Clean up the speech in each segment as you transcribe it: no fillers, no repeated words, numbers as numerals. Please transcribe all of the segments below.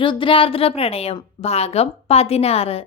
രുദ്രാർദ്ര പ്രണയം ഭാഗം 16.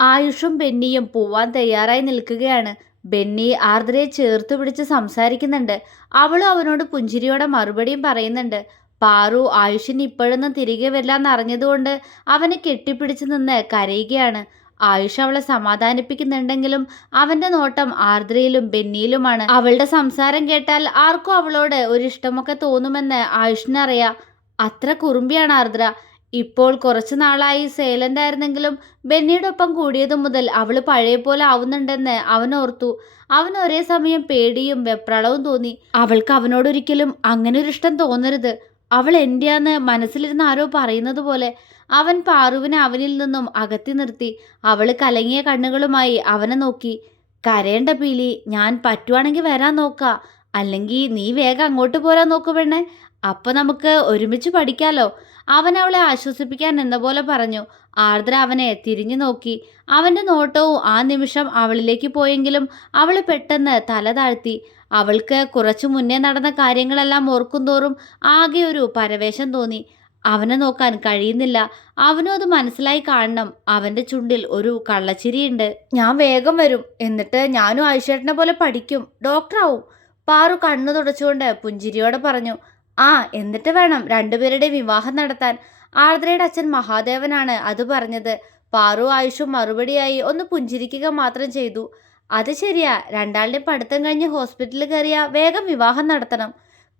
ആയുഷും ബെന്നിയും പോവാൻ തയ്യാറായി നിൽക്കുകയാണ്. ബെന്നി ആർദ്രയെ ചേർത്ത് പിടിച്ച് സംസാരിക്കുന്നുണ്ട്. അവളും അവനോട് പുഞ്ചിരിയോടെ മറുപടിയും പറയുന്നുണ്ട്. പാറു ആയുഷിന് ഇപ്പോഴൊന്നും തിരികെ വരില്ലെന്ന് അറിഞ്ഞതുകൊണ്ട് അവനെ കെട്ടിപ്പിടിച്ച് നിന്ന് കരയുകയാണ്. ആയുഷ് അവളെ സമാധാനിപ്പിക്കുന്നുണ്ടെങ്കിലും അവന്റെ നോട്ടം ആർദ്രയിലും ബെന്നിയിലുമാണ്. അവളുടെ സംസാരം കേട്ടാൽ ആർക്കും അവളോട് ഒരു ഇഷ്ടമൊക്കെ തോന്നുമെന്ന് ആയുഷിനറിയാം. അത്ര കുറുമ്പിയാണ് ആർദ്ര. ഇപ്പോൾ കുറച്ചു നാളായി സൈലന്റ് ആയിരുന്നെങ്കിലും ബെന്നിയുടെ ഒപ്പം കൂടിയതു മുതൽ അവള് പഴയ പോലെ ആവുന്നുണ്ടെന്ന് അവൻ ഓർത്തു. അവൻ ഒരേ സമയം പേടിയും വെപ്രാളവും തോന്നി. അവൾക്ക് അവനോടൊരിക്കലും അങ്ങനെ ഒരു ഇഷ്ടം തോന്നരുത്. അവൾ എന്റെയാന്ന് മനസ്സിലിരുന്ന് ആരോ പറയുന്നത് പോലെ. അവൻ പാറുവിനെ അവനിൽ നിന്നും അകറ്റി നിർത്തി. അവള് കലങ്ങിയ കണ്ണുകളുമായി അവനെ നോക്കി. കരയേണ്ട പീലി, ഞാൻ പറ്റുവാണെങ്കിൽ വരാൻ നോക്കാം. അല്ലെങ്കിൽ നീ വേഗം അങ്ങോട്ട് പോരാൻ നോക്കു പെണ്ണെ. അപ്പൊ നമുക്ക് ഒരുമിച്ച് പഠിക്കാലോ. അവൻ അവളെ ആശ്വസിപ്പിക്കാൻ എന്ന പോലെ പറഞ്ഞു. ആർദ്ര അവനെ തിരിഞ്ഞു നോക്കി. അവന്റെ നോട്ടവും ആ നിമിഷം അവളിലേക്ക് പോയെങ്കിലും അവള് പെട്ടെന്ന് തല താഴ്ത്തി. അവൾക്ക് കുറച്ചു മുന്നേ നടന്ന കാര്യങ്ങളെല്ലാം ഓർക്കുന്തോറും ആകെ ഒരു പരവേശം തോന്നി. അവനെ നോക്കാൻ കഴിയുന്നില്ല. അവനും അത് മനസ്സിലായി കാണണം. അവന്റെ ചുണ്ടിൽ ഒരു കള്ളച്ചിരിയുണ്ട്. ഞാൻ വേഗം വരും. എന്നിട്ട് ഞാനും ആയിഷേട്ടനെ പോലെ പഠിക്കും, ഡോക്ടറാവും. പാറു കണ്ണു തുടച്ചുകൊണ്ട് പുഞ്ചിരിയോടെ പറഞ്ഞു. ആ, എന്നിട്ട് വേണം രണ്ടുപേരുടെ വിവാഹം നടത്താൻ. ആർദ്രയുടെ അച്ഛൻ മഹാദേവനാണ് അത് പറഞ്ഞത്. പാറു ആയുഷും മറുപടിയായി ഒന്ന് പുഞ്ചിരിക്കുക മാത്രം ചെയ്തു. അത് ശരിയാ, രണ്ടാളുടെ പഠിത്തം കഴിഞ്ഞ് ഹോസ്പിറ്റലിൽ കയറിയ വേഗം വിവാഹം നടത്തണം.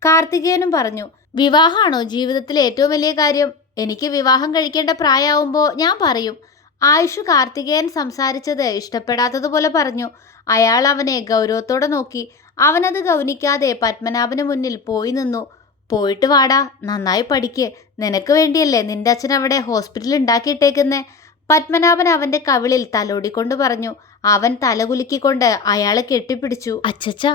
കാർത്തികേയനും പറഞ്ഞു. വിവാഹമാണോ ജീവിതത്തിലെ ഏറ്റവും വലിയ കാര്യം? എനിക്ക് വിവാഹം കഴിക്കേണ്ട പ്രായമാവുമ്പോൾ ഞാൻ പറയും. ആയുഷ് കാർത്തികേയൻ സംസാരിച്ചത് ഇഷ്ടപ്പെടാത്തതുപോലെ പറഞ്ഞു. അയാൾ അവനെ ഗൗരവത്തോടെ നോക്കി. അവനത് ഗൗനിക്കാതെ പത്മനാഭന് മുന്നിൽ പോയി നിന്നു. പോയിട്ട് വാടാ, നന്നായി പഠിക്ക്. നിനക്ക് വേണ്ടിയല്ലേ നിന്റെ അച്ഛൻ അവിടെ ഹോസ്പിറ്റൽ ഉണ്ടാക്കിയിട്ടേക്കുന്നേ. പത്മനാഭൻ അവന്റെ കവിളിൽ തലോടിക്കൊണ്ട് പറഞ്ഞു. അവൻ തലകുലുക്കിക്കൊണ്ട് അയാളെ കെട്ടിപ്പിടിച്ചു. അച്ചച്ച,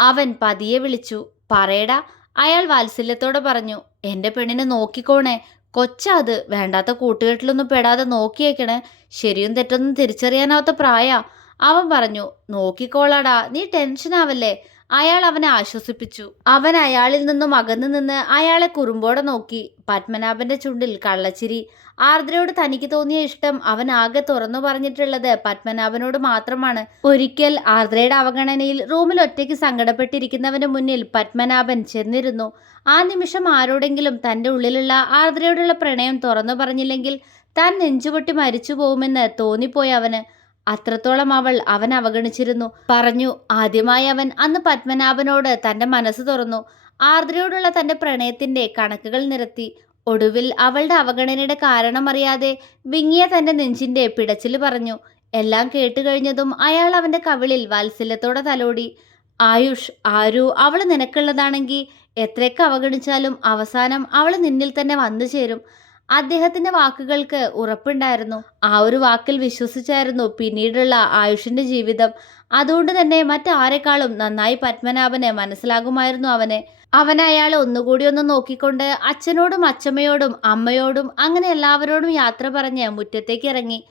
അവൻ പതിയെ വിളിച്ചു. പറയടാ, അയാൾ വാത്സല്യത്തോടെ പറഞ്ഞു. എന്റെ പെണ്ണിനെ നോക്കിക്കോണേ. കൊച്ചാ അത്. വേണ്ടാത്ത കൂട്ടുകെട്ടിലൊന്നും പെടാതെ നോക്കിയേക്കണേ. ശരിയും തെറ്റൊന്നും തിരിച്ചറിയാനാവാത്ത പ്രായാ. അവൻ പറഞ്ഞു. നോക്കിക്കോളാടാ, നീ ടെൻഷൻ ആവല്ലേ. അയാൾ അവനെ ആശ്വസിപ്പിച്ചു. അവൻ അയാളിൽ നിന്നും അകന്നു നിന്ന് അയാളെ കുറുമ്പോടെ നോക്കി. പത്മനാഭന്റെ ചുണ്ടിൽ കള്ളച്ചിരി. ആർദ്രയോട് തനിക്ക് തോന്നിയ ഇഷ്ടം അവൻ ആകെ തുറന്നു പറഞ്ഞിട്ടുള്ളത് പത്മനാഭനോട് മാത്രമാണ്. ഒരിക്കൽ ആർദ്രയുടെ അവഗണനയിൽ റൂമിൽ ഒറ്റയ്ക്ക് സങ്കടപ്പെട്ടിരിക്കുന്നവന് മുന്നിൽ പത്മനാഭൻ ചെന്നിരുന്നു. ആ നിമിഷം ആരോടെങ്കിലും തന്റെ ഉള്ളിലുള്ള ആർദ്രയോടുള്ള പ്രണയം തുറന്നു പറഞ്ഞില്ലെങ്കിൽ താൻ നെഞ്ചുപൊട്ടി മരിച്ചു പോകുമെന്ന് തോന്നിപ്പോയി അവന്. അത്രത്തോളം അവൻ അവഗണിച്ചിരുന്നു. പറഞ്ഞു. ആദ്യമായി അവൻ അന്ന് പത്മനാഭനോട് തന്റെ മനസ്സ് തുറന്നു. ആർദ്രയോടുള്ള തന്റെ പ്രണയത്തിന്റെ കണക്കുകൾ നിരത്തി. ഒടുവിൽ അവളുടെ അവഗണനയുടെ കാരണമറിയാതെ വിങ്ങിയ തന്റെ നെഞ്ചിന്റെ പിടച്ചിൽ പറഞ്ഞു. എല്ലാം കേട്ടുകഴിഞ്ഞതും അയാൾ അവന്റെ കവിളിൽ വാത്സല്യത്തോടെ തലോടി. ആയുഷ്, ആരു അവള് നിനക്കുള്ളതാണെങ്കിൽ എത്രയൊക്കെ അവഗണിച്ചാലും അവസാനം അവള് നിന്നിൽ തന്നെ വന്നു ചേരും. അദ്ദേഹത്തിന്റെ വാക്കുകൾക്ക് ഉറപ്പുണ്ടായിരുന്നു. ആ ഒരു വാക്കിൽ വിശ്വസിച്ചായിരുന്നു പിന്നീടുള്ള ആയുഷിന്റെ ജീവിതം. അതുകൊണ്ട് തന്നെ മറ്റാരെക്കാളും നന്നായി പത്മനാഭന് മനസ്സിലാകുമായിരുന്നു അവനെ. അവൻ അയാളെ ഒന്നുകൂടി ഒന്ന് നോക്കിക്കൊണ്ട് അച്ഛനോടും അച്ഛമ്മയോടും അമ്മയോടും അങ്ങനെ എല്ലാവരോടും യാത്ര പറഞ്ഞ് മുറ്റത്തേക്ക് ഇറങ്ങി.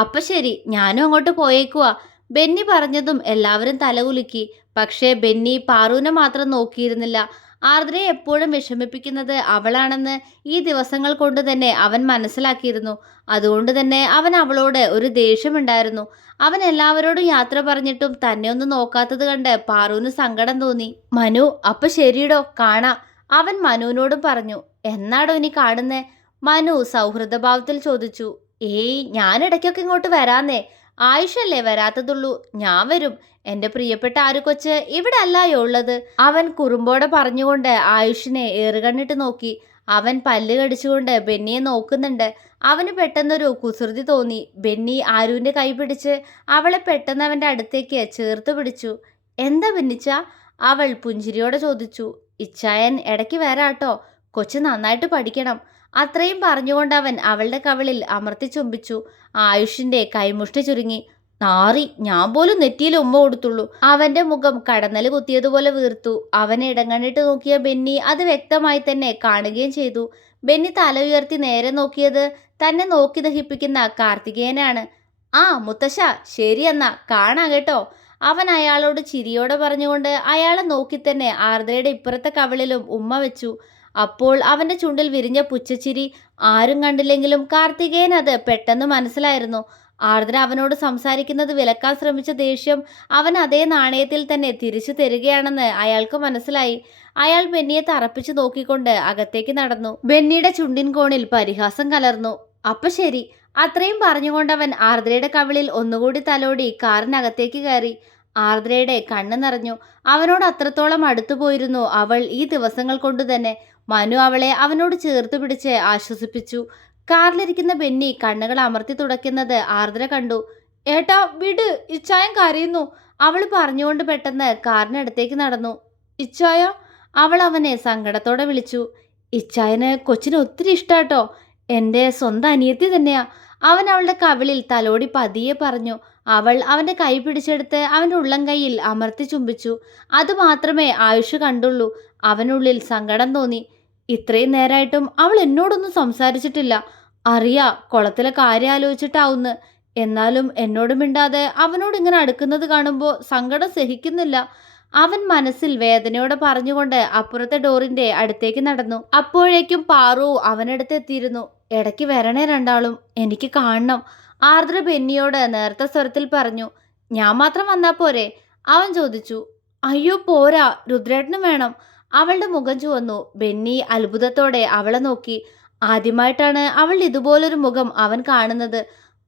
അപ്പൊ ശരി, ഞാനും അങ്ങോട്ട് പോയേക്കുവാ. ബെന്നി പറഞ്ഞതും എല്ലാവരും തലകുലുക്കി. പക്ഷേ ബെന്നി പാറുവിനെ മാത്രം നോക്കിയിരുന്നില്ല. ആർദ്രയെ എപ്പോഴും വിഷമിപ്പിക്കുന്നത് അവളാണെന്ന് ഈ ദിവസങ്ങൾ കൊണ്ട് തന്നെ അവൻ മനസ്സിലാക്കിയിരുന്നു. അതുകൊണ്ട് തന്നെ അവൻ അവളോട് ഒരു ദേഷ്യമുണ്ടായിരുന്നു. അവൻ എല്ലാവരോടും യാത്ര പറഞ്ഞിട്ടും തന്നെ ഒന്നും നോക്കാത്തത് കണ്ട് പാറുവിന് സങ്കടം തോന്നി. മനു, അപ്പൊ ശരിയിടോ, കാണാം. അവൻ മനുവിനോടും പറഞ്ഞു. എന്നാടോ ഇനി കാണുന്നേ? മനു സൗഹൃദഭാവത്തിൽ ചോദിച്ചു. ഏയ്, ഞാൻ ഇടയ്ക്കൊക്കെ ഇങ്ങോട്ട് വരാന്നേ. ആയുഷല്ലേ വരാത്തതുള്ളൂ. ഞാൻ വരും. എന്റെ പ്രിയപ്പെട്ട ആരു കൊച്ച് ഇവിടെ അല്ലായോ ഉള്ളത്? അവൻ കുറുമ്പോടെ പറഞ്ഞുകൊണ്ട് ആയുഷിനെ ഏറുകണ്ണിട്ട് നോക്കി. അവൻ പല്ല് കടിച്ചുകൊണ്ട് ബെന്നിയെ നോക്കുന്നുണ്ട്. അവന് പെട്ടെന്നൊരു കുസൃതി തോന്നി. ബെന്നി ആരുവിന്റെ കൈ പിടിച്ച് അവളെ പെട്ടെന്ന് അവന്റെ അടുത്തേക്ക് ചേർത്ത് പിടിച്ചു. എന്താ ബെന്നിച്ച? അവൾ പുഞ്ചിരിയോടെ ചോദിച്ചു. ഇച്ചായൻ ഇടയ്ക്ക് വരാട്ടോ. കൊച്ചു നന്നായിട്ട് പഠിക്കണം. അത്രയും പറഞ്ഞുകൊണ്ട് അവൻ അവളുടെ കവിളിൽ അമർത്തി ചുംബിച്ചു. ആയുഷിന്റെ കൈമുഷ്ടി ചുരുങ്ങി. നാറി, ഞാൻ പോലും നെറ്റിയിൽ ഉമ്മ കൊടുത്തുള്ളൂ. അവന്റെ മുഖം കടന്നല് കുത്തിയതുപോലെ വീർത്തു. അവനെ ഇടങ്ങണ്ണിട്ട് നോക്കിയ ബെന്നി അത് വ്യക്തമായി തന്നെ കാണുകയും ചെയ്തു. ബെന്നി തല ഉയർത്തി നേരെ നോക്കിയത് തന്നെ നോക്കി ദഹിപ്പിക്കുന്ന കാർത്തികേയനാണ്. ആ മുത്തശ്ശ, ശരിയെന്നാ, കാണാം കേട്ടോ. അവൻ അയാളോട് ചിരിയോടെ പറഞ്ഞുകൊണ്ട് അയാളെ നോക്കി തന്നെ ആർദ്രയുടെ ഇപ്പുറത്തെ കവിളിലും ഉമ്മ വെച്ചു. അപ്പോൾ അവന്റെ ചുണ്ടിൽ വിരിഞ്ഞ പുച്ഛച്ചിരി ആരും കണ്ടില്ലെങ്കിലും കാർത്തികേയൻ അത് പെട്ടെന്ന് മനസ്സിലായിരുന്നു. ആർദ്ര അവനോട് സംസാരിക്കുന്നത് വിലക്കാൻ ശ്രമിച്ച ദേഷ്യം അവൻ അതേ നാണയത്തിൽ തന്നെ തിരിച്ചു തരികയാണെന്ന് അയാൾക്ക് മനസ്സിലായി. അയാൾ ബെന്നിയെ തറപ്പിച്ചു നോക്കിക്കൊണ്ട് അകത്തേക്ക് നടന്നു. ബെന്നിയുടെ ചുണ്ടിൻ കോണിൽ പരിഹാസം കലർന്നു. അപ്പൊ ശരി, അത്രയും പറഞ്ഞുകൊണ്ടവൻ ആർദ്രയുടെ കവിളിൽ ഒന്നുകൂടി തലോടി കാറിനകത്തേക്ക് കയറി. ആർദ്രയുടെ കണ്ണ് നിറഞ്ഞു. അവനോട് അത്രത്തോളം അടുത്തു പോയിരുന്നു അവൾ ഈ ദിവസങ്ങൾ കൊണ്ടു തന്നെ. മനു അവളെ അവനോട് ചേർത്ത് പിടിച്ച് ആശ്വസിപ്പിച്ചു. കാറിലിരിക്കുന്ന ബെന്നി കണ്ണുകൾ അമർത്തി തുടയ്ക്കുന്നത് ആർദ്ര കണ്ടു. ഏട്ടാ വിട്, ഇച്ചായൻ കരയുന്നു, അവൾ പറഞ്ഞുകൊണ്ട് പെട്ടെന്ന് കാറിനടുത്തേക്ക് നടന്നു. ഇച്ചായ, അവൾ അവനെ സങ്കടത്തോടെ വിളിച്ചു. ഇച്ചായന് കൊച്ചിന് ഒത്തിരി ഇഷ്ടാട്ടോ, എൻ്റെ സ്വന്തം അനിയത്തി തന്നെയാ, അവൻ അവളുടെ കവിളിൽ തലോടി പതിയെ പറഞ്ഞു. അവൾ അവൻ്റെ കൈ പിടിച്ചെടുത്ത് അവൻ്റെ ഉള്ളം കൈയിൽ അമർത്തി ചുംബിച്ചു. അതുമാത്രമേ ആയുഷ് കണ്ടുള്ളൂ. അവനുള്ളിൽ സങ്കടം തോന്നി. ഇത്രയും നേരമായിട്ടും അവൾ എന്നോടൊന്നും സംസാരിച്ചിട്ടില്ല. അറിയാ കുളത്തിലെ കാര്യം ആലോചിച്ചിട്ടാവുന്ന്. എന്നാലും എന്നോട് മിണ്ടാതെ അവനോട് ഇങ്ങനെ അടുക്കുന്നത് കാണുമ്പോൾ സങ്കടം സഹിക്കുന്നില്ല. അവൻ മനസ്സിൽ വേദനയോടെ പറഞ്ഞുകൊണ്ട് അപ്പുറത്തെ ഡോറിന്റെ അടുത്തേക്ക് നടന്നു. അപ്പോഴേക്കും പാറു അവനടുത്ത് എത്തിയിരുന്നു. ഇടയ്ക്ക് വരണേ രണ്ടാളും, എനിക്ക് കാണണം, ആർദ്ര ബെന്നിയോട് നേർത്ത സ്വരത്തിൽ പറഞ്ഞു. ഞാൻ മാത്രം വന്നാ പോരെ? അവൻ ചോദിച്ചു. അയ്യോ പോരാ, രുദ്രേട്ടനും വേണം. അവളുടെ മുഖം ചുവന്നു. ബെന്നി അത്ഭുതത്തോടെ അവളെ നോക്കി. ആദ്യമായിട്ടാണ് അവൾ ഇതുപോലൊരു മുഖം അവൻ കാണുന്നത്.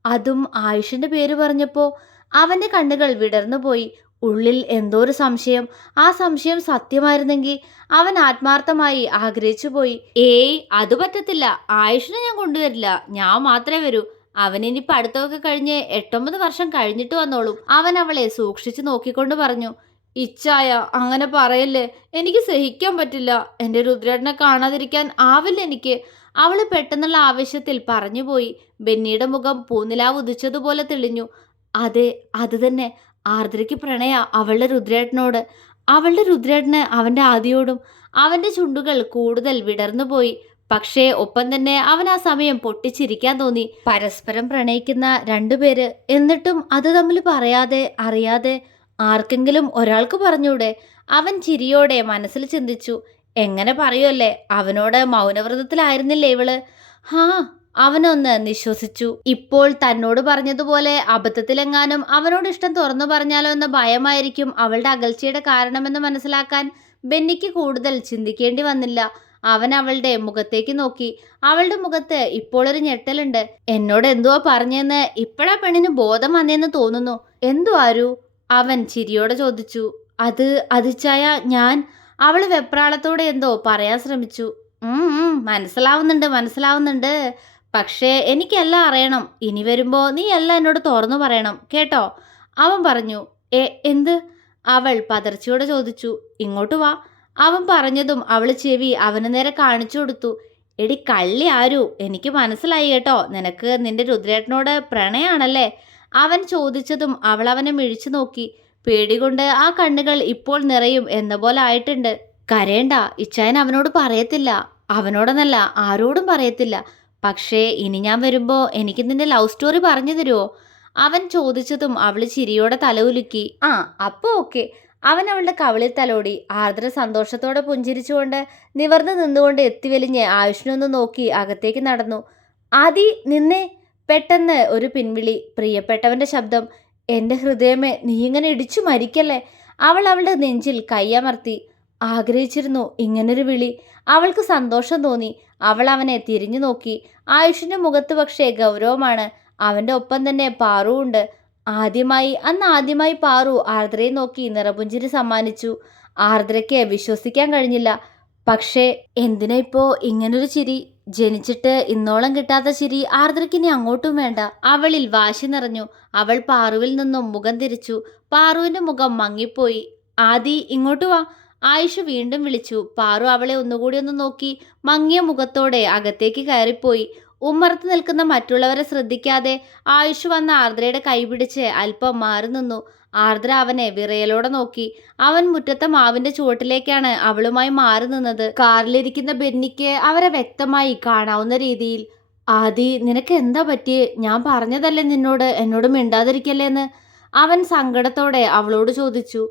അതും ആയുഷിന്റെ പേര് പറഞ്ഞപ്പോ അവന്റെ കണ്ണുകൾ വിടർന്നുപോയി. ഉള്ളിൽ എന്തോ ഒരു സംശയം. ആ സംശയം സത്യമായിരുന്നെങ്കിൽ അവൻ ആത്മാർത്ഥമായി ആഗ്രഹിച്ചു പോയി. ഏയ്, അത് പറ്റത്തില്ല, ആയുഷിനെ ഞാൻ കൊണ്ടുവരില്ല, ഞാൻ മാത്രമേ വരൂ. അവനിനി പഠിത്തമൊക്കെ കഴിഞ്ഞ് 8-9 വർഷം കഴിഞ്ഞിട്ട് വന്നോളും. അവൻ അവളെ സൂക്ഷിച്ചു നോക്കിക്കൊണ്ട് പറഞ്ഞു. ഇച്ചായ, അങ്ങനെ പറയല്ലേ, എനിക്ക് സഹിക്കാൻ പറ്റില്ല. എൻ്റെ രുദ്രേട്ടനെ കാണാതിരിക്കാൻ ആവില്ല എനിക്ക്. അവൾ പെട്ടെന്നുള്ള ആവേശത്തിൽ പറഞ്ഞുപോയി. ബെന്നിയുടെ മുഖം പൂനിലാവ് ഉദിച്ചതുപോലെ തെളിഞ്ഞു. അതെ, അത് തന്നെ. ആർദ്രയ്ക്ക് പ്രണയ അവളുടെ രുദ്രേട്ടനോട്, അവളുടെ രുദ്രേട്ടന് അവൻ്റെ ആദിയോടും. അവൻ്റെ ചുണ്ടുകൾ കൂടുതൽ വിടർന്നുപോയി. പക്ഷേ ഒപ്പം തന്നെ അവൻ ആ സമയം പൊട്ടിച്ചിരിക്കാൻ തോന്നി. പരസ്പരം പ്രണയിക്കുന്ന രണ്ടുപേര്, എന്നിട്ടും അത് തമ്മിൽ പറയാതെ അറിയാതെ ആർക്കെങ്കിലും ഒരാൾക്ക് പറഞ്ഞൂടെ? അവൻ ചിരിയോടെ മനസ്സിൽ ചിന്തിച്ചു. എങ്ങനെ പറയുമല്ലേ, അവനോട് മൗനവ്രതത്തിലായിരുന്നില്ലേ ഇവള്? ഹാ, അവനൊന്ന് നിശ്വസിച്ചു. ഇപ്പോൾ തന്നോട് പറഞ്ഞതുപോലെ അബദ്ധത്തിലെങ്ങാനും അവനോട് ഇഷ്ടം തുറന്നു പറഞ്ഞാലോ എന്ന ഭയമായിരിക്കും അവളുടെ അകൽച്ചയുടെ കാരണമെന്ന് മനസ്സിലാക്കാൻ ബെന്നിക്ക് കൂടുതൽ ചിന്തിക്കേണ്ടി വന്നില്ല. അവൻ അവളുടെ മുഖത്തേക്ക് നോക്കി. അവളുടെ മുഖത്ത് ഇപ്പോൾ ഒരു ഞെട്ടലുണ്ട്. എന്നോട് എന്തുവാ പറഞ്ഞെന്ന് ഇപ്പോഴാ പെണ്ണിന് ബോധം വന്നേന്ന് തോന്നുന്നു. എന്തു ആരു? അവൻ ചിരിയോടെ ചോദിച്ചു. അതിച്ചായ ഞാൻ. അവള് വെപ്രാളത്തോടെ എന്തോ പറയാൻ ശ്രമിച്ചു. മനസ്സിലാവുന്നുണ്ട്. പക്ഷേ എനിക്കെല്ലാം അറിയണം. ഇനി വരുമ്പോ നീ എല്ലാം എന്നോട് തുറന്നു പറയണം കേട്ടോ, അവൻ പറഞ്ഞു. എന്ത്? അവൾ പതർച്ചയോടെ ചോദിച്ചു. ഇങ്ങോട്ട് വാ. അവൻ പറഞ്ഞതും അവൾ ചെവി അവന് നേരെ കാണിച്ചു കൊടുത്തു. എടി കള്ളി ആരു, എനിക്ക് മനസ്സിലായി കേട്ടോ, നിനക്ക് നിന്റെ രുദ്രേട്ടനോട് പ്രണയാണല്ലേ? അവൻ ചോദിച്ചതും അവൾ അവനെ മിഴിച്ചു നോക്കി. പേടികൊണ്ട് ആ കണ്ണുകൾ ഇപ്പോൾ നിറയും എന്ന പോലെ ആയിട്ടുണ്ട്. കരയണ്ട, ഇച്ചായൻ അവനോട് പറയത്തില്ല. അവനോടെന്നല്ല, ആരോടും പറയത്തില്ല. പക്ഷേ ഇനി ഞാൻ വരുമ്പോ എനിക്ക് നിന്റെ ലവ് സ്റ്റോറി പറഞ്ഞു തരുമോ? അവൻ ചോദിച്ചതും അവൾ ചിരിയോടെ തല ഉലുക്കി. അപ്പോ ഓക്കെ. അവൻ അവളുടെ കവിളിൽ തലോടി. ആർദ്ര സന്തോഷത്തോടെ പുഞ്ചിരിച്ചുകൊണ്ട് നിവർന്നു നിന്നുകൊണ്ട് എത്തിവലിഞ്ഞ് ആയുഷിനൊന്ന് നോക്കി അകത്തേക്ക് നടന്നു. ആദി നിന്നെ! പെട്ടെന്ന് ഒരു പിൻവിളി, പ്രിയപ്പെട്ടവന്റെ ശബ്ദം. എൻ്റെ ഹൃദയമേ, നീ ഇങ്ങനെ ഇടിച്ചു മരിക്കല്ലേ! അവൾ അവളുടെ നെഞ്ചിൽ കൈയമർത്തി. ആഗ്രഹിച്ചിരുന്നു ഇങ്ങനൊരു വിളി. അവൾക്ക് സന്തോഷം തോന്നി. അവൾ അവനെ തിരിഞ്ഞു നോക്കി. ആയുഷിന്റെ മുഖത്ത് പക്ഷേ ഗൗരവമാണ്. അവന്റെ ഒപ്പം തന്നെ പാറു ഉണ്ട്. ആദ്യമായി പാറു ആർദ്രയെ നോക്കി നിറപുഞ്ചിരി സമ്മാനിച്ചു. ആർദ്രയ്ക്ക് വിശ്വസിക്കാൻ കഴിഞ്ഞില്ല. പക്ഷേ എന്തിനാ ഇപ്പോ ഇങ്ങനൊരു ചിരി? ജനിച്ചിട്ട് ഇന്നോളം കിട്ടാത്ത ചിരി ആർദ്രയ്ക്ക് ഇനി അങ്ങോട്ടും വേണ്ട. അവളിൽ വാശി നിറഞ്ഞു. അവൾ പാറുവിൽ നിന്നും മുഖം തിരിച്ചു. പാറുവിന്റെ മുഖം മങ്ങിപ്പോയി. ആദി ഇങ്ങോട്ട് വാ, ആയുഷ് വീണ്ടും വിളിച്ചു. പാറു അവളെ ഒന്നുകൂടി ഒന്ന് നോക്കി മങ്ങിയ മുഖത്തോടെ അകത്തേക്ക് കയറിപ്പോയി. ഉമ്മറത്ത് നിൽക്കുന്ന മറ്റുള്ളവരെ ശ്രദ്ധിക്കാതെ ആയുഷ് വന്ന ആർദ്രയുടെ കൈ പിടിച്ച് അല്പം മാറി നിന്നു. ആർദ്ര അവനെ വിറയലോടെ നോക്കി. അവൻ മുറ്റത്തെ മാവിന്റെ ചുവട്ടിലേക്കാണ് അവളുമായി മാറി നിന്നത്. കാറിലിരിക്കുന്ന ബെന്നിക്ക് അവരെ വ്യക്തമായി കാണാവുന്ന രീതിയിൽ. ആദി, നിനക്ക് എന്താ പറ്റിയേ? ഞാൻ പറഞ്ഞതല്ലേ എന്നോട് മിണ്ടാതിരിക്കല്ലേന്ന്? അവൻ സങ്കടത്തോടെ അവളോട് ചോദിച്ചു.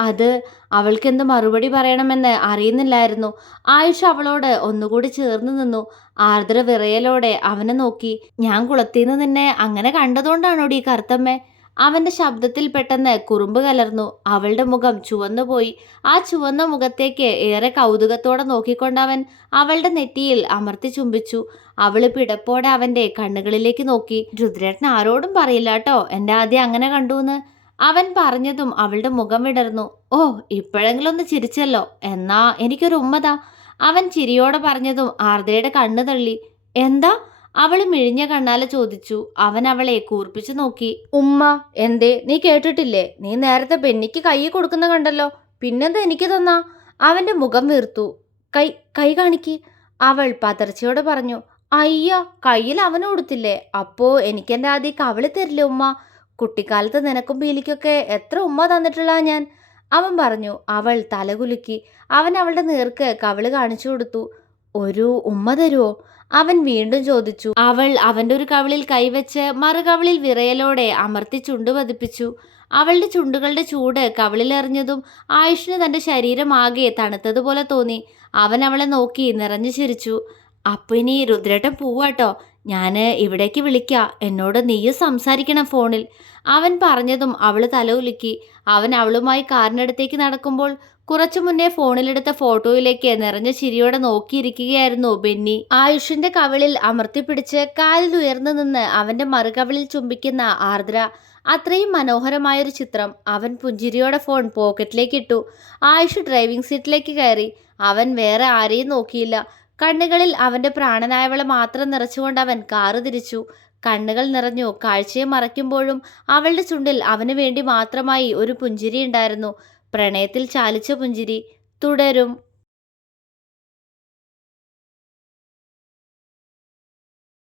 അത് അവൾക്കെന്ത് മറുപടി പറയണമെന്ന് അറിയുന്നില്ലായിരുന്നു. ആയുഷ് അവളോട് ഒന്നുകൂടി ചേർന്ന് നിന്നു. ആർദ്ര വിറയലോടെ അവനെ നോക്കി. ഞാൻ കുളത്തിന്ന് നിന്നെ അങ്ങനെ കണ്ടതുകൊണ്ടാണോടി കറുത്തമ്മേ? അവന്റെ ശബ്ദത്തിൽ പെട്ടെന്ന് കുറുമ്പ് കലർന്നു. അവളുടെ മുഖം ചുവന്നുപോയി. ആ ചുവന്ന മുഖത്തേക്ക് ഏറെ കൗതുകത്തോടെ നോക്കിക്കൊണ്ടവൻ അവളുടെ നെറ്റിയിൽ അമർത്തി ചുംബിച്ചു. അവള് പിടപ്പോടെ അവന്റെ കണ്ണുകളിലേക്ക് നോക്കി. രുദ്രേട്ടൻ ആരോടും പറയില്ല കേട്ടോ എന്റെ ആദ്യം അങ്ങനെ കണ്ടൂന്ന്. അവൻ പറഞ്ഞതും അവളുടെ മുഖം വിടർന്നു. ഓ, ഇപ്പോഴെങ്കിലും ഒന്ന് ചിരിച്ചല്ലോ. എന്നാ എനിക്കൊരു ഉമ്മതാ. അവൻ ചിരിയോടെ പറഞ്ഞതും ആർദ്രയുടെ കണ്ണ് തള്ളി. എന്താ? അവള് മിഴിഞ്ഞ കണ്ണാലെ ചോദിച്ചു. അവൻ അവളെ കൂർപ്പിച്ചു നോക്കി. ഉമ്മ. എന്തേ, നീ കേട്ടിട്ടില്ലേ? നീ നേരത്തെ ബെന്നിക്ക് കൈ കൊടുക്കുന്ന കണ്ടല്ലോ. പിന്നെന്താ എനിക്ക് തന്നാ? അവന്റെ മുഖം വീർത്തു. കൈ കൈ കാണിക്ക്. അവൾ പതർച്ചയോടെ പറഞ്ഞു. അയ്യ, കയ്യിൽ അവന് കൊടുത്തില്ലേ? അപ്പോ എനിക്കെന്റെ ആദ്യം കവിളി തരില്ലേ ഉമ്മ? കുട്ടിക്കാലത്ത് നിനക്കും പീലിക്കൊക്കെ എത്ര ഉമ്മ തന്നിട്ടുള്ള ഞാൻ. അവൻ പറഞ്ഞു. അവൾ തലകുലുക്കി. അവൻ അവളുടെ നേർക്ക് കവിള് കാണിച്ചു കൊടുത്തു. ഒരു ഉമ്മ തരുവോ? അവൻ വീണ്ടും ചോദിച്ചു. അവൾ അവന്റെ ഒരു കവിളിൽ കൈവച്ച് മറുകവിളിൽ വിറയലോടെ അമർത്തി ചുണ്ടു പതിപ്പിച്ചു. അവളുടെ ചുണ്ടുകളുടെ ചൂട് കവിളിലെറിഞ്ഞതും ആയുഷിന് തന്റെ ശരീരമാകെ തണുത്തതുപോലെ തോന്നി. അവൻ അവളെ നോക്കി നിറഞ്ഞു ചിരിച്ചു. അപ്പൊ ഇനി രുദ്രേട്ടൻ പോവാട്ടോ. ഞാന് ഇവിടേക്ക് വിളിക്കാം. എന്നോട് നീയും സംസാരിക്കണം ഫോണിൽ. അവൻ പറഞ്ഞതും അവള് തല ഉലുക്കി. അവൻ അവളുമായി കാറിനടുത്തേക്ക് നടക്കുമ്പോൾ കുറച്ചു മുന്നേ ഫോണിലെടുത്ത ഫോട്ടോയിലേക്ക് നിറഞ്ഞ ചിരിയോടെ നോക്കിയിരിക്കുകയായിരുന്നു ബെന്നി. ആയുഷിന്റെ കവിളിൽ അമർത്തിപ്പിടിച്ച് കാലിൽ ഉയർന്നു നിന്ന് അവന്റെ മറുകവിളിൽ ചുംബിക്കുന്ന ആർദ്ര. അത്രയും മനോഹരമായൊരു ചിത്രം. അവൻ പുഞ്ചിരിയോടെ ഫോൺ പോക്കറ്റിലേക്ക് ഇട്ടു. ആയുഷ് ഡ്രൈവിംഗ് സീറ്റിലേക്ക് കയറി. അവൻ വേറെ ആരെയും നോക്കിയില്ല. കണ്ണുകളിൽ അവന്റെ പ്രാണനായവളെ മാത്രം നിറച്ചുകൊണ്ട് അവൻ കാറ് തിരിച്ചു. കണ്ണുകൾ നിറഞ്ഞു. കാഴ്ചയെ മറയ്ക്കുമ്പോഴും അവളുടെ ചുണ്ടിൽ അവന് വേണ്ടി മാത്രമായി ഒരു പുഞ്ചിരി ഉണ്ടായിരുന്നു. പ്രണയത്തിൽ ചാലിച്ച പുഞ്ചിരി. തുടരും.